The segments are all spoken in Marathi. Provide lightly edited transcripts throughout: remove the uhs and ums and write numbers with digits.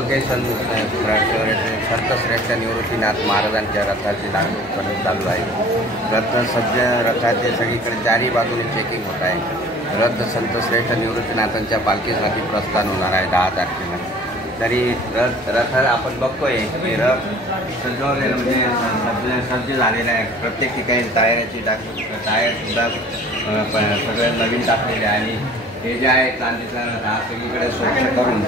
त्र्यंबकेश्वर संतश्रेष्ठ निवृत्तीनाथ महाराजांच्या रथाची दाखवणी चालू आहे। रथाचे सगळीकडे चारही बाजूने चेकिंग होत आहे। रथ संतश्रेष्ठ निवृत्तीनाथांच्या पालखीसाठी प्रस्थान होणार आहे 10 तारखेला। तरी रथ आपण बघतोय की रथ सजवलेलं म्हणजे सज्ज झालेलं आहे। प्रत्येक ठिकाणी टायरसुद्धा सगळे नवीन टाकलेले आहे आणि हे जे आहे चांदीचा रथ हा सगळीकडे स्वच्छ करून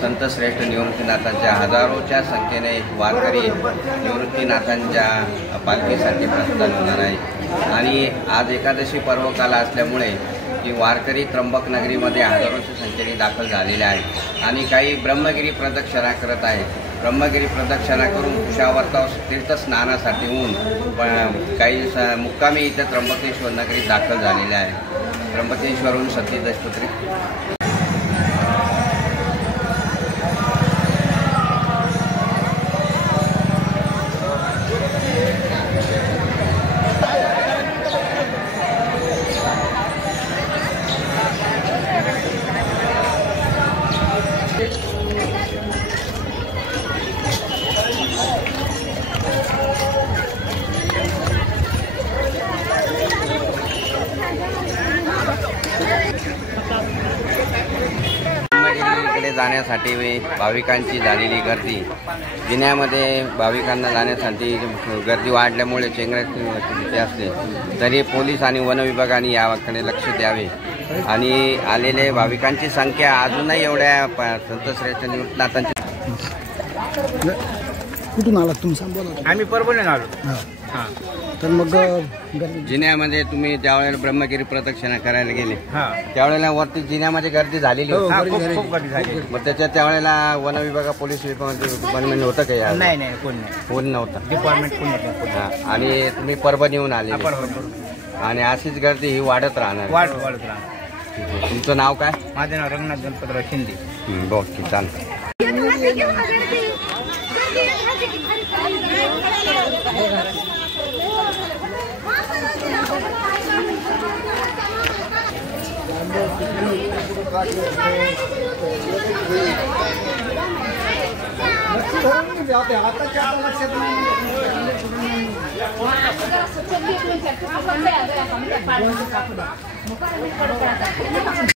संतश्रेष्ठ निवृत्तीनाथांच्या हजारोच्या संख्येने वारकरी निवृत्तीनाथांच्या पालखीसाठी प्रस्थान होणार आहे। आणि आज एकादशी पर्वकाल असल्यामुळे की वारकरी त्र्यंबकनगरीमध्ये हजारोच्या संख्येने दाखल झालेले आहेत आणि काही ब्रह्मगिरी प्रदक्षिणा करत आहेत। ब्रह्मगिरी प्रदक्षिणा करून कुशावर्ताव तीर्थस्नानासाठी होऊन काही मुक्कामी इथं त्र्यंबकेश्वर नगरीत दाखल झालेले आहे। त्र्यंबकेश्वरहून सतीश देशपुत्री। ब्रह्मगिरीकडे जाण्यासाठी भाविकांची झालेली गर्दी, जिन्यामध्ये भाविकांना जाण्यासाठी गर्दी वाढल्यामुळे चेंगराचेंगरी असते, तरी पोलीस आणि वन विभागाने याकडे लक्ष द्यावे आणि आलेले भाविकांची संख्या अजूनही एवढ्या संतश्रेष्ठ निवृत्तीनाथांची। कुठून आलात तुम्ही सांगा? आम्ही परभणीला आलो। हां, तर मग जिन्यामध्ये तुम्ही ज्यावेळेला ब्रह्मगिरी प्रदक्षिणा करायला गेले त्यावेळेला वरती जिन्यामध्ये गर्दी झालेली होती। खूप गर्दी झाली। मग त्यावेळेला वन विभाग पोलीस डिपार्टमेंट होतं का? नाही, कोण नव्हतं डिपार्टमेंट कोण नव्हतं। आणि तुम्ही परभणीहून आले आणि अशीच गर्दी ही वाढत राहणार। तुमचं नाव काय? माझं नाव रंगनाथ गणपतराव शिंदे। ओके, चालेल। आता